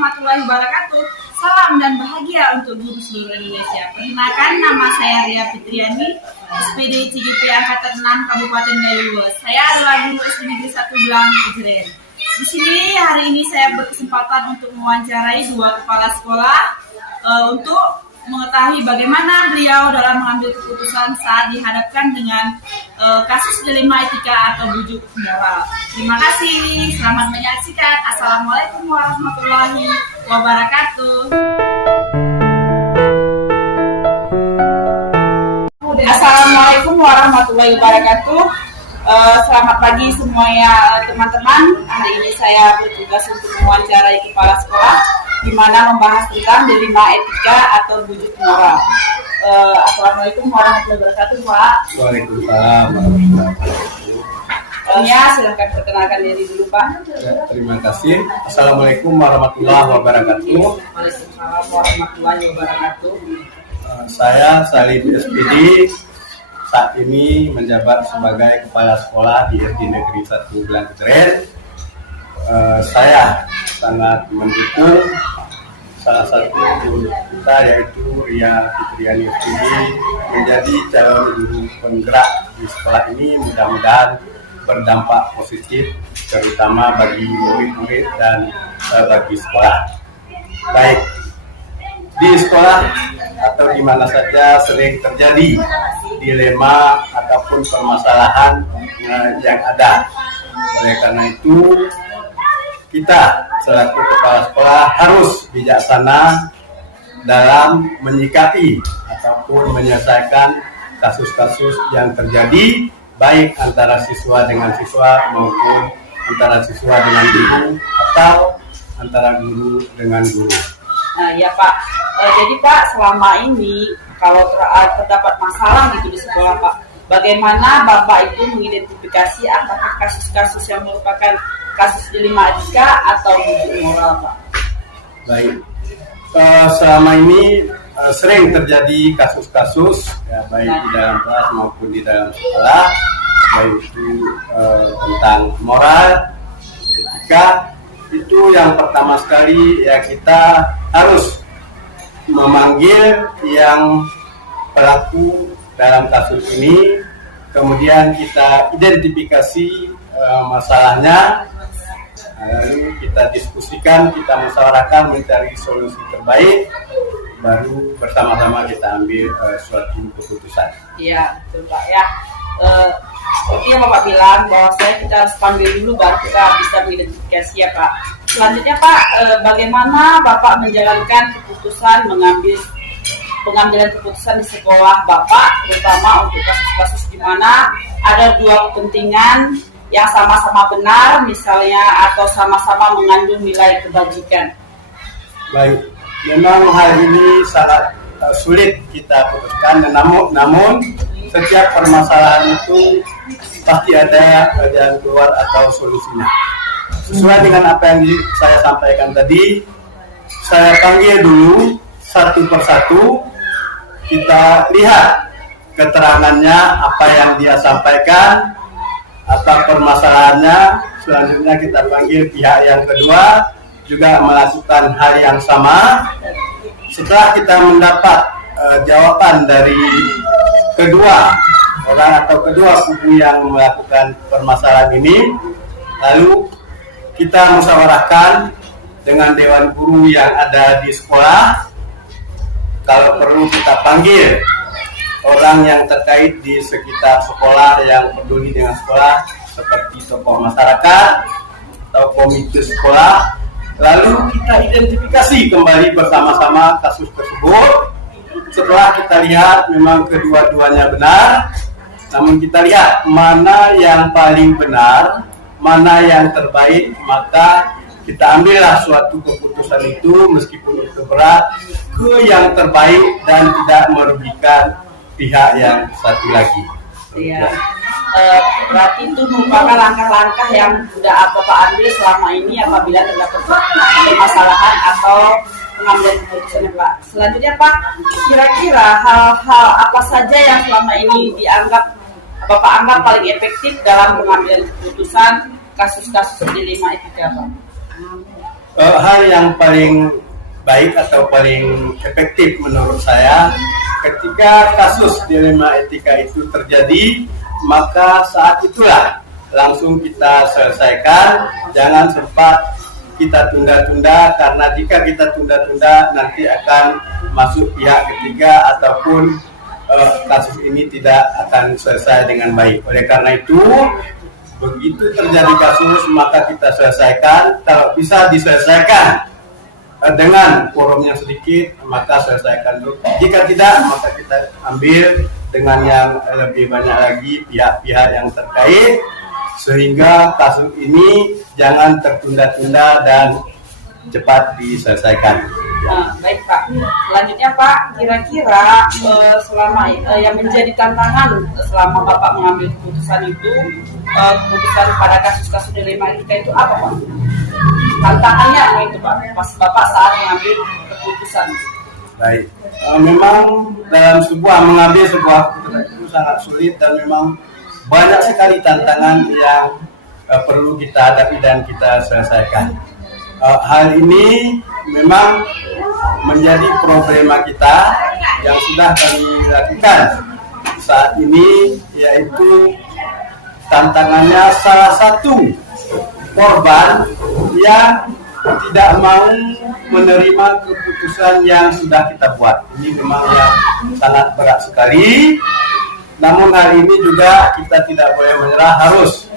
warahmatullahi wabarakatuh. Salam dan bahagia untuk guru seluruh Indonesia. Perkenalkan, nama saya Ria Fitriani, SPD CGP Angkatan 6 Kabupaten Gayo. Saya adalah guru SD Negeri 1 Belang Kejeren. Di sini hari ini saya berkesempatan untuk mewawancarai dua kepala sekolah untuk mengetahui bagaimana beliau dalam mengambil keputusan saat dihadapkan dengan kasus dilema etika atau bujuk moral. Terima kasih, selamat menyaksikan. Assalamualaikum warahmatullahi wabarakatuh. Assalamualaikum warahmatullahi wabarakatuh. Selamat pagi semuanya teman-teman. Hari ini saya bertugas untuk mewawancarai kepala sekolah di mana membahas tentang dilema etika atau bujuk moral. Assalamualaikum warahmatullahi wabarakatuh, Pak. Waalaikumsalam warahmatullahi wabarakatuh. Ya, silakan perkenalkan diri dulu, Pak. Ya, terima kasih. Assalamualaikum warahmatullahi wabarakatuh. Waalaikumsalam warahmatullahi wabarakatuh. Saya Salim SPD, saat ini menjabat sebagai kepala sekolah di SD Negeri 1 Belang Kejeren. Saya sangat mendukung salah satu guru kita yaitu Ria Fitriani SPD menjadi calon guru penggerak di sekolah ini. Mudah-mudahan berdampak positif terutama bagi murid-murid dan bagi sekolah. Baik, di sekolah atau di mana saja sering terjadi dilema ataupun permasalahan yang ada. Oleh karena itu kita selaku kepala sekolah harus bijaksana dalam menyikapi ataupun menyelesaikan kasus-kasus yang terjadi baik antara siswa dengan siswa maupun antara siswa dengan guru atau antara guru dengan guru. Nah, ya Pak. Jadi Pak, selama ini kalau terdapat masalah gitu di sekolah Pak, bagaimana Bapak itu mengidentifikasi apakah kasus-kasus yang merupakan kasus dilema etika atau bujuk moral, Pak? Baik, selama ini sering terjadi kasus-kasus ya, baik di dalam kelas maupun di dalam sekolah, baik itu tentang moral, etika. Itu yang pertama sekali ya, kita harus memanggil yang pelaku dalam kasus ini, kemudian kita identifikasi masalahnya, lalu kita diskusikan, kita musyawarahkan mencari solusi terbaik, baru bersama-sama kita ambil suatu keputusan. Iya, betul Pak ya. Seperti yang Bapak bilang bahwa kita harus panggil dulu baru kita bisa mengidentifikasi ya Pak. Selanjutnya Pak, bagaimana Bapak menjalankan keputusan pengambilan keputusan di sekolah Bapak, terutama untuk kasus-kasus di mana ada dua kepentingan yang sama-sama benar misalnya atau sama-sama mengandung nilai kebajikan. Baik, memang hal ini sangat sulit kita putuskan, namun setiap permasalahan itu pasti ada jalan keluar atau solusinya. Sesuai dengan apa yang saya sampaikan tadi, saya panggil dulu satu persatu, kita lihat keterangannya, apa yang dia sampaikan, apa permasalahannya. Selanjutnya kita panggil pihak yang kedua juga melakukan hal yang sama. Setelah kita mendapat jawaban dari kedua orang atau kedua kubu yang melakukan permasalahan ini, lalu kita musyawarahkan dengan dewan guru yang ada di sekolah. Kalau perlu kita panggil orang yang terkait di sekitar sekolah yang peduli dengan sekolah seperti tokoh masyarakat atau komite sekolah, lalu kita identifikasi kembali bersama-sama kasus tersebut. Setelah kita lihat memang kedua-duanya benar, namun kita lihat mana yang paling benar, mana yang terbaik, maka kita ambillah suatu keputusan itu meskipun itu berat ke yang terbaik dan tidak merugikan pihak yang satu lagi. Iya. Berarti itu merupakan langkah-langkah yang sudah Bapak ambil selama ini apabila terdapat permasalahan atau pengambilan keputusan Pak. Selanjutnya Pak, kira-kira hal-hal apa saja yang selama ini Bapak anggap paling efektif dalam pengambilan keputusan kasus-kasus dilema etika Pak? hal yang paling baik atau paling efektif menurut saya ketika kasus dilema etika itu terjadi, maka saat itulah langsung kita selesaikan, jangan sempat kita tunda-tunda, karena jika kita tunda-tunda nanti akan masuk pihak ketiga ataupun kasus ini tidak akan selesai dengan baik. Oleh karena itu, begitu terjadi kasus maka kita selesaikan. Kalau bisa diselesaikan dengan quorum yang sedikit, maka selesaikan dulu. Jika tidak, maka kita ambil dengan yang lebih banyak lagi pihak-pihak yang terkait, sehingga kasus ini jangan tertunda-tunda dan cepat diselesaikan. Baik Pak, selanjutnya Pak, kira-kira selama yang menjadi tantangan selama Bapak mengambil keputusan itu, keputusan pada kasus-kasus dilema etika itu apa Pak? Tantangannya apa itu Pak, pas Bapak saat mengambil keputusan? Baik, memang dalam mengambil sebuah keputusan itu sangat sulit dan memang banyak sekali tantangan yang perlu kita hadapi dan kita selesaikan. Hal ini memang menjadi problema kita yang sudah kami lakukan saat ini, yaitu tantangannya salah satu korban yang tidak mau menerima keputusan yang sudah kita buat. Ini memang yang sangat berat sekali. Namun hari ini juga kita tidak boleh menyerah, harus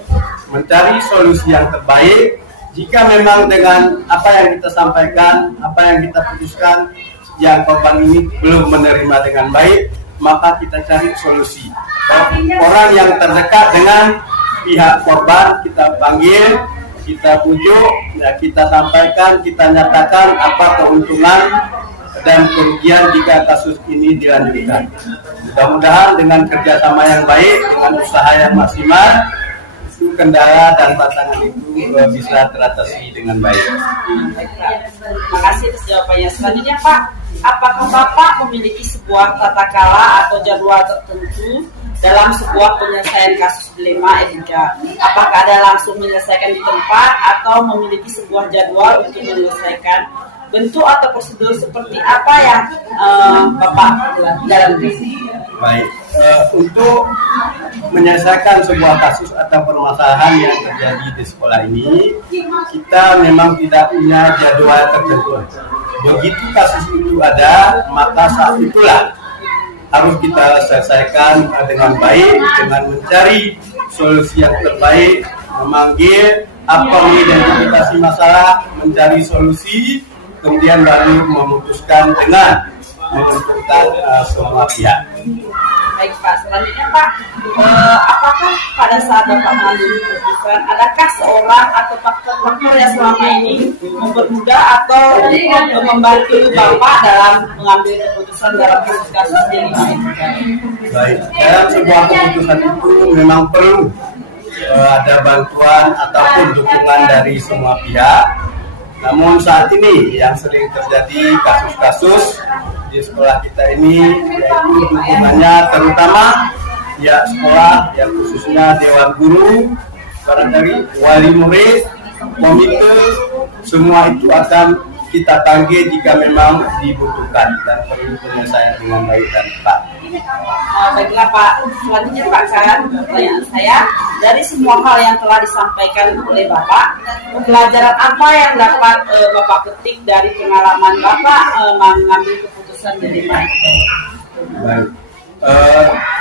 mencari solusi yang terbaik. Jika memang dengan apa yang kita sampaikan, apa yang kita putuskan, yang korban ini belum menerima dengan baik, maka kita cari solusi. Orang yang terdekat dengan pihak korban kita panggil, kita bujuk, ya, kita sampaikan, kita nyatakan apa keuntungan dan kerugian jika kasus ini dilanjutkan. Mudah-mudahan dengan kerjasama yang baik, dengan usaha yang maksimal, itu kendala dan tantangan itu bisa teratasi dengan baik. Terima kasih atas jawabannya. Selanjutnya Pak, apakah Bapak memiliki sebuah tata cara atau jadwal tertentu dalam sebuah penyelesaian kasus dilema etika? Apakah ada langsung menyelesaikan di tempat atau memiliki sebuah jadwal untuk menyelesaikan? Bentuk atau prosedur seperti apa yang Bapak jalani? Baik, untuk menyelesaikan sebuah kasus atau permasalahan yang terjadi di sekolah ini, kita memang tidak punya jadwal tertentu. Begitu kasus itu ada, maka saat itulah harus kita selesaikan dengan baik, dengan mencari solusi yang terbaik, memanggil apa mengidentifikasi masalah, mencari solusi, kemudian baru memutuskan dengan menguntungkan semua pihak. Baik Pak, selanjutnya Pak, apakah pada saat Bapak mengambil keputusan, adakah seorang atau faktor-faktor yang selama ini mempermudah atau membantu Bapak dalam mengambil keputusan dalam kasus-kasus dilema etika? Baik, dalam sebuah keputusan itu memang perlu ada bantuan ataupun dukungan dari semua pihak. Namun saat ini yang sering terjadi kasus-kasus di sekolah kita ini, yaitu dukungannya terutama pihak sekolah, yang khususnya dewan guru, barangkali wali murid, komite, semua itu akan kita panggil jika memang dibutuhkan dan perlu penyelesaian dengan baik dan tepat. Baiklah Pak, selanjutnya Pak, pertanyaan saya, dari semua hal yang telah disampaikan oleh Bapak, pelajaran apa yang dapat Bapak petik dari pengalaman Bapak mengambil keputusan dilema etika? Baik.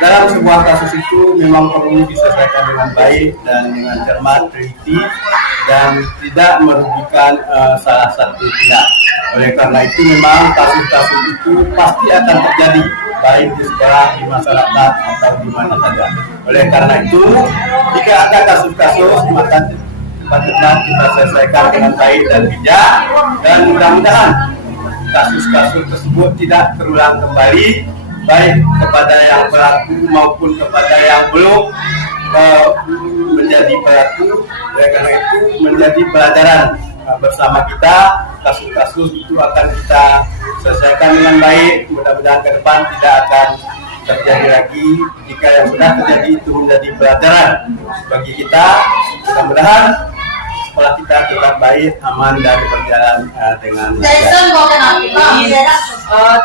Dalam sebuah kasus itu memang perlu diselesaikan dengan baik dan dengan cermat, teliti, dan tidak merugikan salah satu pihak. Oleh karena itu memang kasus-kasus itu pasti akan terjadi, baik di sekolah, di masyarakat, atau di mana saja. Oleh karena itu, jika ada kasus-kasus, maka cepat-cepat kita selesaikan dengan baik dan bijak, dan mudah-mudahan kasus-kasus tersebut tidak terulang kembali, baik kepada yang pelaku maupun kepada yang belum menjadi pelaku. Oleh karena itu menjadi pelajaran bersama kita, kasus-kasus itu akan kita selesaikan dengan baik. Mudah-mudahan ke depan tidak akan terjadi lagi. Jika yang sudah terjadi itu menjadi pelajaran bagi kita, mudah-mudahan sekolah kita tetap baik, aman dan berjalan dengan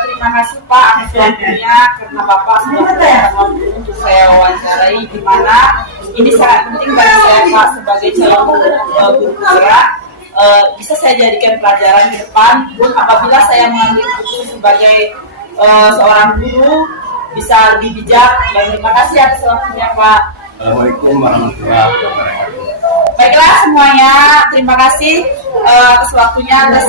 Terima kasih Pak atas waktunya karena Bapak sudah berkenan untuk saya wawancarai, di mana ini sangat penting bagi saya Pak sebagai calon guru penggerak. Bisa saya jadikan pelajaran ke depan apabila saya mengambil keputusan sebagai seorang guru bisa lebih bijak. Dan terima kasih atas waktunya Pak. Assalamualaikum warahmatullahi wabarakatuh. Baiklah semuanya, terima kasih atas waktunya, atas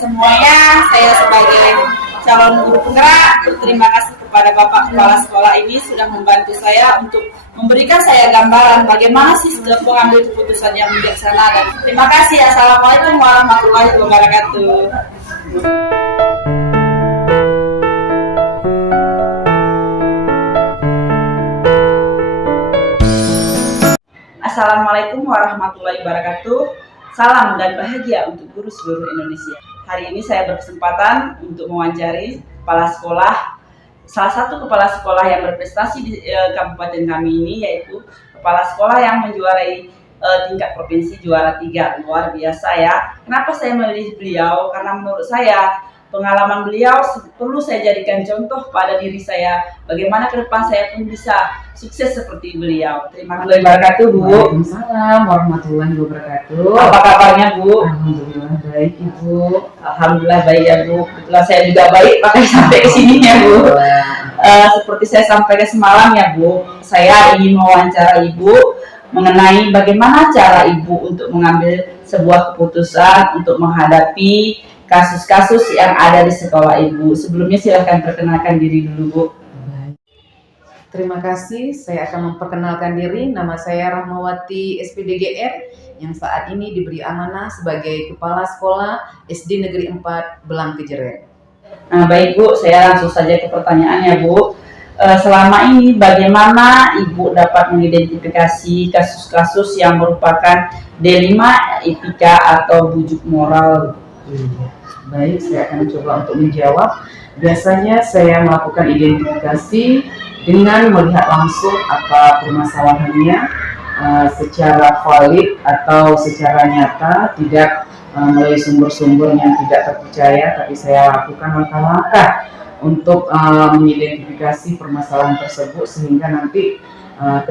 semuanya. Saya sebagai calon guru penggerak berterima kasih kepada Bapak Kepala Sekolah ini sudah membantu saya untuk memberikan saya gambaran bagaimana sih pengambil keputusan yang bijaksana. Dan terima kasih. Assalamualaikum warahmatullahi wabarakatuh. Assalamualaikum warahmatullahi wabarakatuh. Salam dan bahagia untuk guru seluruh Indonesia. Hari ini saya berkesempatan untuk mewawancari kepala sekolah, salah satu kepala sekolah yang berprestasi di kabupaten kami ini, yaitu kepala sekolah yang menjuarai tingkat provinsi juara 3. Luar biasa ya. Kenapa saya memilih beliau? Karena menurut saya pengalaman beliau perlu saya jadikan contoh pada diri saya, bagaimana ke depan saya pun bisa sukses seperti beliau. Terima kasih wabarakatuh, Bu. Waalaikumsalam warahmatullahi wabarakatuh. Apa kabarnya, Bu? Alhamdulillah baik, Ibu. Alhamdulillah baik ya, Bu. Kebetulan saya juga baik, makanya sampai ke sini ya, Bu. Seperti saya sampaikan semalam ya, Bu, saya ingin mewawancara Ibu mengenai bagaimana cara Ibu untuk mengambil sebuah keputusan untuk menghadapi kasus-kasus yang ada di sekolah Ibu. Sebelumnya silahkan perkenalkan diri dulu, Bu. Baik. Terima kasih. Saya akan memperkenalkan diri. Nama saya Rahmawati SPDGR yang saat ini diberi amanah sebagai Kepala Sekolah SD Negeri 4 Belang Kejeret. Nah, baik Bu, saya langsung saja ke pertanyaannya, Bu. Selama ini bagaimana Ibu dapat mengidentifikasi kasus-kasus yang merupakan D5 etika atau bujuk moral? Baik, saya akan coba untuk menjawab. Biasanya saya melakukan identifikasi dengan melihat langsung apa permasalahannya secara valid atau secara nyata, tidak melalui sumber-sumber yang tidak terpercaya, tapi saya lakukan langkah-langkah untuk mengidentifikasi permasalahan tersebut sehingga nanti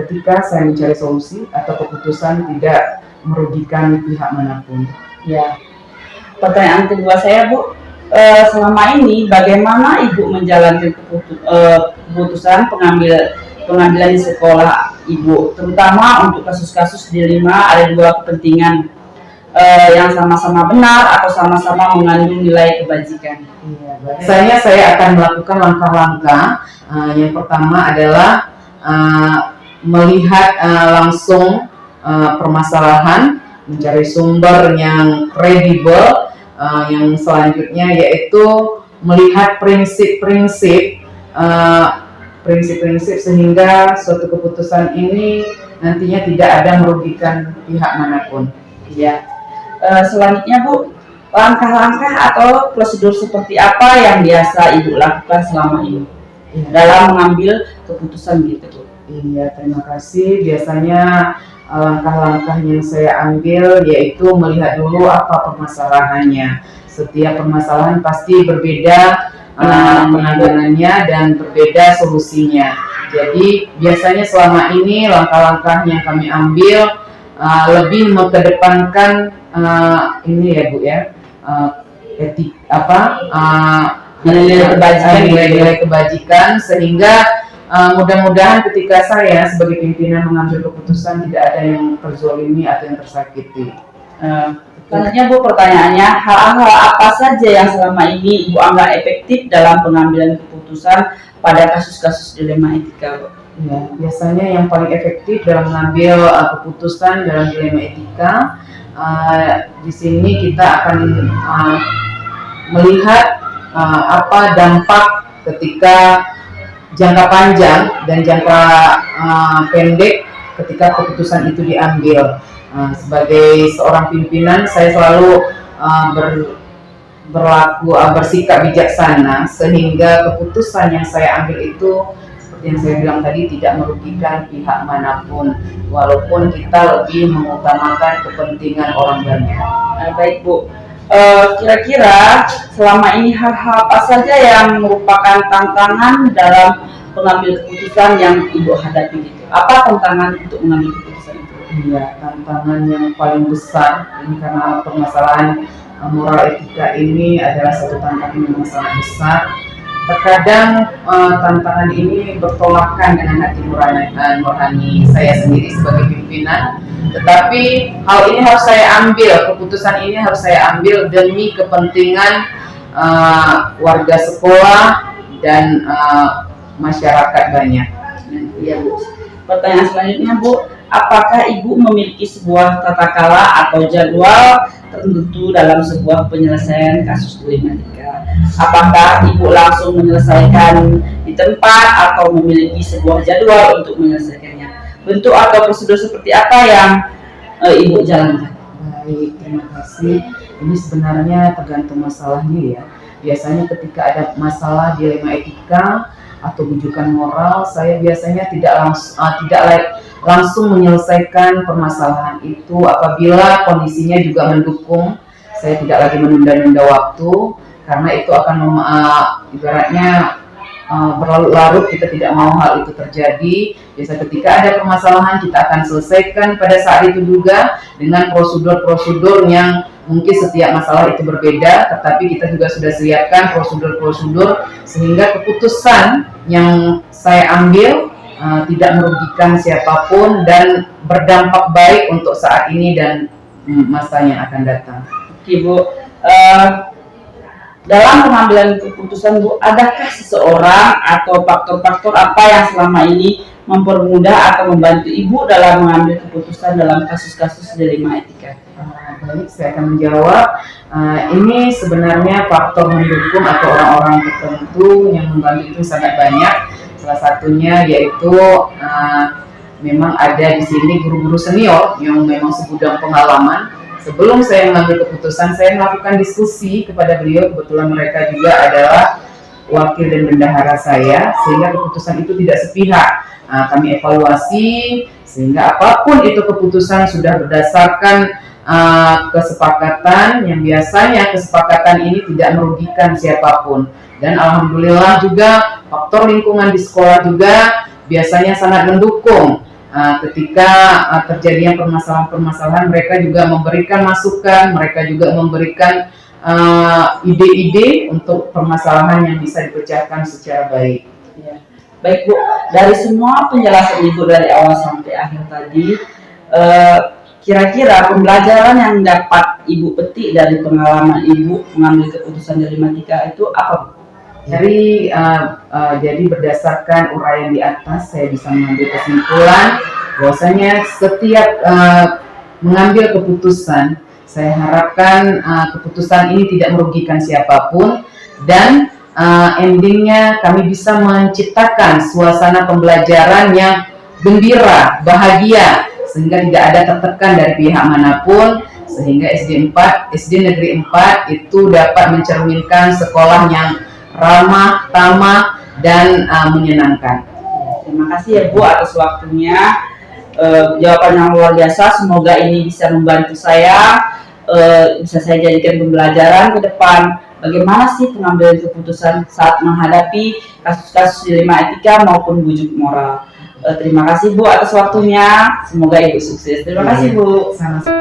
ketika saya mencari solusi atau keputusan tidak merugikan pihak manapun. Ya. Pertanyaan kedua saya, Bu, selama ini bagaimana Ibu menjalankan keputusan pengambilan di sekolah Ibu, terutama untuk kasus-kasus D5 ada dua kepentingan yang sama-sama benar atau sama-sama mengandung nilai kebajikan. Iya, biasanya saya akan melakukan langkah-langkah. Yang pertama adalah melihat langsung permasalahan, mencari sumber yang kredibel. Yang selanjutnya yaitu melihat prinsip-prinsip sehingga suatu keputusan ini nantinya tidak ada merugikan pihak manapun. Ya. Selanjutnya, Bu, langkah-langkah atau prosedur seperti apa yang biasa Ibu lakukan selama ini dalam mengambil keputusan gitu, Bu? Iya, terima kasih. Biasanya langkah-langkah yang saya ambil yaitu melihat dulu apa permasalahannya. Setiap permasalahan pasti berbeda penanganannya dan berbeda solusinya. Jadi biasanya selama ini langkah-langkah yang kami ambil lebih mengedepankan ini ya Bu ya, nilai-nilai kebajikan sehingga mudah-mudahan ketika saya sebagai pimpinan mengambil keputusan tidak ada yang terzolimi atau yang tersakiti. Selanjutnya, Bu, pertanyaannya, hal-hal apa saja yang selama ini Ibu anggap efektif dalam pengambilan keputusan pada kasus-kasus dilema etika, Bu? Ya, biasanya yang paling efektif dalam mengambil keputusan dalam dilema etika, di sini kita akan melihat apa dampak ketika jangka panjang dan jangka pendek ketika keputusan itu diambil. Sebagai seorang pimpinan, saya selalu bersikap bijaksana sehingga keputusan yang saya ambil itu seperti yang saya bilang tadi tidak merugikan pihak manapun, walaupun kita lebih mengutamakan kepentingan orang banyak. Baik Bu, kira-kira selama ini hal-hal apa saja yang merupakan tantangan dalam pengambil keputusan yang Ibu hadapi gitu? Apa tantangan untuk mengambil keputusan itu? Iya, tantangan yang paling besar ini karena permasalahan moral etika ini adalah satu tantangan yang sangat besar. Terkadang tantangan ini bertolakan dengan hati nurani saya sendiri sebagai pimpinan, tetapi hal ini harus saya ambil, keputusan ini harus saya ambil demi kepentingan warga sekolah dan masyarakat banyak. Ya Bu. Pertanyaan selanjutnya Bu, apakah Ibu memiliki sebuah tata krama atau jadwal tertentu dalam sebuah penyelesaian kasus dilematika? Apakah Ibu langsung menyelesaikan di tempat atau memiliki sebuah jadwal untuk menyelesaikannya? Bentuk atau prosedur seperti apa yang Ibu jalankan? Baik, terima kasih. Ini sebenarnya tergantung masalahnya ya. Biasanya ketika ada masalah dilema etika atau rujukan moral, saya biasanya tidak langsung menyelesaikan permasalahan itu apabila kondisinya juga mendukung. Saya tidak lagi menunda-nunda waktu karena itu akan ibaratnya berlarut-larut, kita tidak mau hal itu terjadi. Biasa ketika ada permasalahan kita akan selesaikan pada saat itu juga dengan prosedur-prosedur yang mungkin setiap masalah itu berbeda, tetapi kita juga sudah siapkan prosedur-prosedur sehingga keputusan yang saya ambil tidak merugikan siapapun dan berdampak baik untuk saat ini dan masa yang akan datang. Oke Bu, dalam pengambilan keputusan Bu, adakah seseorang atau faktor-faktor apa yang selama ini mempermudah atau membantu Ibu dalam mengambil keputusan dalam kasus-kasus dilema etika? Baik, saya akan menjawab. Ini sebenarnya faktor mendukung atau orang-orang tertentu yang membantu itu sangat banyak. Salah satunya yaitu memang ada di sini guru-guru senior yang memang segudang pengalaman. Sebelum saya mengambil keputusan, saya melakukan diskusi kepada beliau. Kebetulan mereka juga adalah wakil dan bendahara saya, sehingga keputusan itu tidak sepihak. Kami evaluasi sehingga apapun itu keputusan sudah berdasarkan kesepakatan yang biasanya kesepakatan ini tidak merugikan siapapun. Dan alhamdulillah juga faktor lingkungan di sekolah juga biasanya sangat mendukung. Ketika terjadinya permasalahan-permasalahan, mereka juga memberikan masukan, mereka juga memberikan ide-ide untuk permasalahan yang bisa dipecahkan secara baik. Ya. Baik Bu, dari semua penjelasan Ibu dari awal sampai akhir tadi, kira-kira pembelajaran yang dapat Ibu petik dari pengalaman Ibu mengambil keputusan dilematika itu apa Bu? Jadi berdasarkan uraian di atas, saya bisa mengambil kesimpulan bahwasanya setiap mengambil keputusan, saya harapkan keputusan ini tidak merugikan siapapun dan endingnya kami bisa menciptakan suasana pembelajaran yang gembira, bahagia, sehingga tidak ada tertekan dari pihak manapun, sehingga SD Negeri 4 itu dapat mencerminkan sekolah yang ramah, tamah, dan menyenangkan. Terima kasih ya Bu atas waktunya, jawaban yang luar biasa. Semoga ini bisa membantu saya, bisa saya jadikan pembelajaran ke depan. Bagaimana sih pengambilan keputusan saat menghadapi kasus-kasus dilema etika maupun bujuk moral. Terima kasih Bu atas waktunya. Semoga Ibu sukses. Terima kasih Bu. Sama-sama.